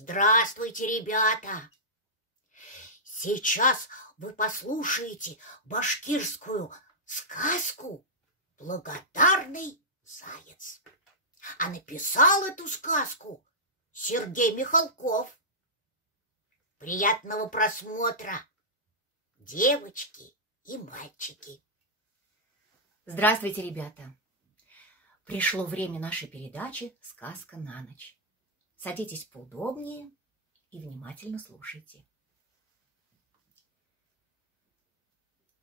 Здравствуйте, ребята! Сейчас вы послушаете башкирскую сказку «Благодарный заяц». А написал эту сказку Сергей Михалков. Приятного просмотра, девочки и мальчики. Здравствуйте, ребята! Пришло время нашей передачи «Сказка на ночь». Садитесь поудобнее и внимательно слушайте.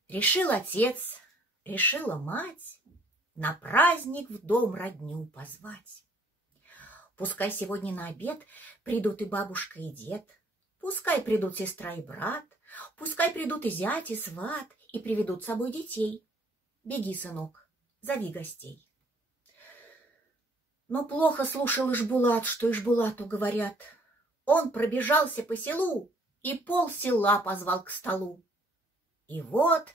Решил отец, решила мать на праздник в дом родню позвать. Пускай сегодня на обед придут и бабушка, и дед, пускай придут сестра и брат, пускай придут и зять, и сват, и приведут с собой детей. Беги, сынок, зови гостей. Но плохо слушал Ишбулат, что Ишбулату говорят. Он пробежался по селу и полсела позвал к столу. И вот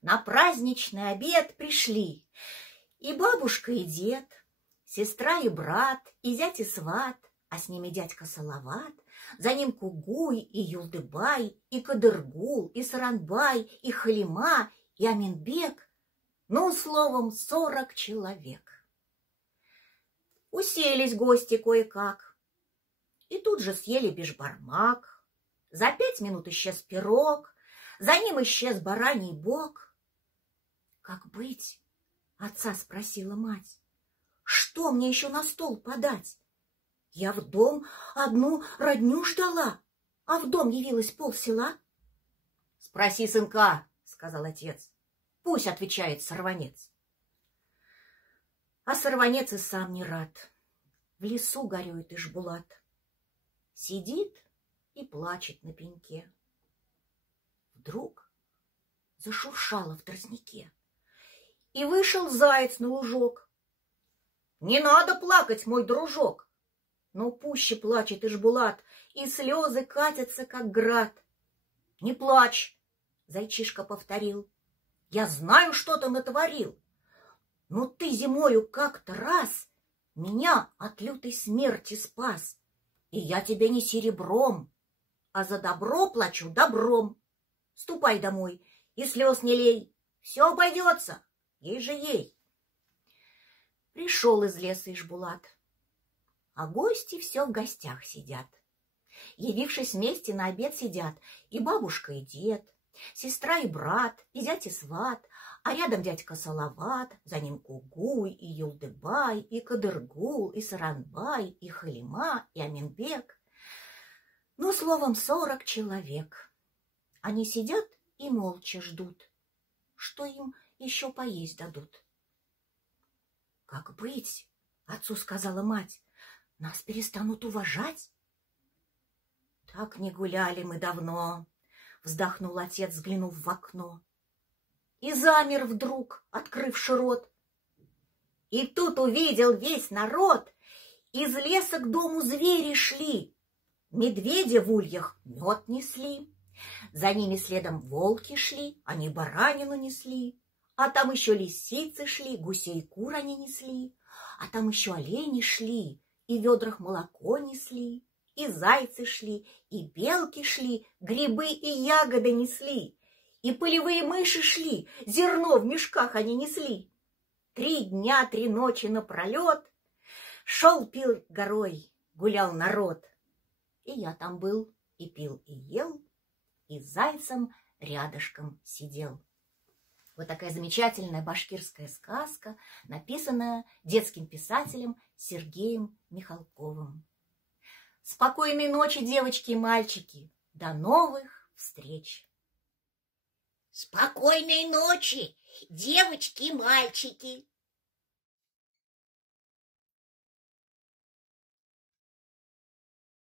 на праздничный обед пришли и бабушка, и дед, сестра и брат, и зять и сват, а с ними дядька Салават, за ним Кугуй и Юлдыбай, и Кадыргул, и Саранбай, и Халима, и Аминбек, ну, словом, 40 человек. Уселись гости кое-как, и тут же съели бешбармак. За 5 минут исчез пирог, за ним исчез бараний бок. «Как быть?» — отца спросила мать. «Что мне еще на стол подать? Я в дом одну родню ждала, а в дом явилась полсела». «Спроси сынка», — сказал отец, — «пусть отвечает сорванец». А сорванец и сам не рад. В лесу горюет Ишбулат. Сидит и плачет на пеньке. Вдруг зашуршало в тростнике, и вышел заяц на лужок. «Не надо плакать, мой дружок!» Но пуще плачет Ишбулат, и слезы катятся, как град. «Не плачь!» — зайчишка повторил. «Я знаю, что ты натворил. Но ты зимою как-то раз меня от лютой смерти спас, и я тебе не серебром, а за добро плачу добром. Ступай домой и слез не лей, все обойдется, ей же ей». Пришел из леса Ишбулат, а гости все в гостях сидят. Явившись вместе на обед сидят и бабушка, и дед, сестра и брат, и зять и сват, а рядом дядька Салават, за ним Кугуй, и Юлдыбай, и Кадыргул, и Саранбай, и Халима, и Аминбек. Ну, словом, 40 человек. Они сидят и молча ждут, что им еще поесть дадут. «Как быть?» — отцу сказала мать. «Нас перестанут уважать». «Так не гуляли мы давно», — вздохнул отец, взглянув в окно. И замер вдруг, открывши рот. И тут увидел весь народ. Из леса к дому звери шли. Медведя в ульях мед несли. За ними следом волки шли, они баранину несли. А там еще лисицы шли, гусей и кур они несли. А там еще олени шли, и в ведрах молоко несли. И зайцы шли, и белки шли, грибы и ягоды несли. И полевые мыши шли, зерно в мешках они несли. 3 дня, 3 ночи напролет шел, пил горой, гулял народ. И я там был, и пил, и ел, и с зайцем рядышком сидел. Вот такая замечательная башкирская сказка, написанная детским писателем Сергеем Михалковым. Спокойной ночи, девочки и мальчики. До новых встреч! Спокойной ночи, девочки и мальчики!